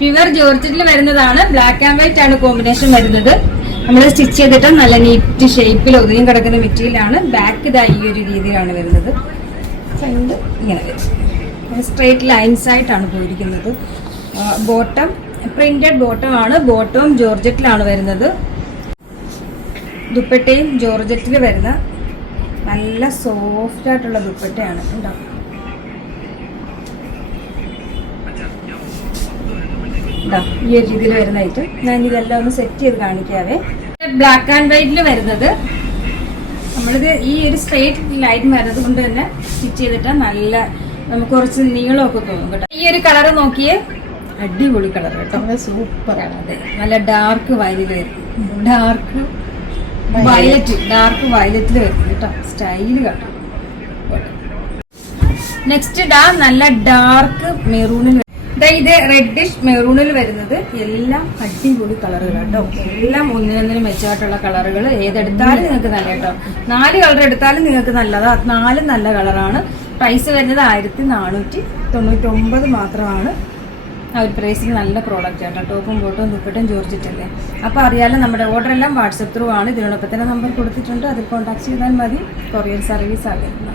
Pure ജോർജറ്റിൽ വരുന്നതാണ്. Black and white ആണ് combination വരുന്നത്. നമ്മൾ സ്റ്റിച്ച് ചെയ്തിട്ട് നല്ല നീറ്റ് ഷേപ്പിൽ ഒതുങ്ങി കിടക്കുന്ന മെറ്റീരിയലാണ്. ബാക്ക് ഇതാ ഈ ഒരു രീതിയിലാണ് വരുന്നത്. ഫ്രണ്ട് ഇങ്ങനെ വരും. സ്ട്രേറ്റ് ലൈൻസ് ആയിട്ടാണ് പോയിരിക്കുന്നത്. ബോട്ടം പ്രിന്റഡ് ബോട്ടം ആണ്. ബോട്ടവും ജോർജറ്റിലാണ് വരുന്നത്. ദുപ്പട്ടയും ജോർജറ്റിൽ വരുന്ന നല്ല സോഫ്റ്റ് ആയിട്ടുള്ള ദുപ്പട്ടയാണ്. ഉണ്ടാവും ഈ ഒരു രീതിയിൽ വരുന്നതായിട്ട് ഞാൻ ഇതെല്ലാം ഒന്ന് സെറ്റ് ചെയ്ത് കാണിക്കാവേ. ബ്ലാക്ക് ആൻഡ് വൈറ്റിൽ വരുന്നത് നമ്മളിത് ഈ ഒരു സ്ട്രേറ്റ് ലൈൻ വരുന്നത് കൊണ്ട് തന്നെ സ്റ്റിച്ച് ചെയ്തിട്ട് നല്ല നമുക്ക് കുറച്ച് നീളമൊക്കെ തോന്നും കേട്ടോ. ഈ ഒരു കളർ നോക്കിയേ, അടിപൊളി കളർ കേട്ടോ, സൂപ്പറാണ്. അതെ, നല്ല ഡാർക്ക് വയലിൽ വരും. ഡാർക്ക് വയലറ്റിൽ വരുന്നത് കേട്ടോ. സ്റ്റൈല് കേട്ടോ. നെക്സ്റ്റ് നല്ല ഡാർക്ക് മെറൂണിൽ, ഇത് റെഡിഷ് മെറൂണിൽ വരുന്നത്. എല്ലാം അടിപൊളി കളറുകൾ കേട്ടോ. എല്ലാം ഒന്നിനൊന്നിനും മെച്ചമായിട്ടുള്ള കളറുകൾ. ഏതെടുത്താലും നിങ്ങൾക്ക് നല്ല കേട്ടോ. 4 കളർ എടുത്താലും നിങ്ങൾക്ക് നല്ലതാ. 4 നല്ല കളറാണ്. പ്രൈസ് വരുന്നത് 1499 മാത്രമാണ്. ആ ഒരു പ്രൈസിന് നല്ല പ്രോഡക്റ്റ് കേട്ടോ. ടോപ്പും ബോട്ടും ദുപ്പട്ടും ജോർജറ്റ് അല്ലേ. അപ്പോൾ അറിയാലോ, നമ്മുടെ ഓർഡർ എല്ലാം വാട്സപ്പ് ത്രൂ ആണ്. ഇതിനോടൊപ്പം തന്നെ നമ്പർ കൊടുത്തിട്ടുണ്ട്. അതിൽ കോൺടാക്ട് ചെയ്താൽ മതി. കൊറിയർ സർവീസ് ആകുന്നത്.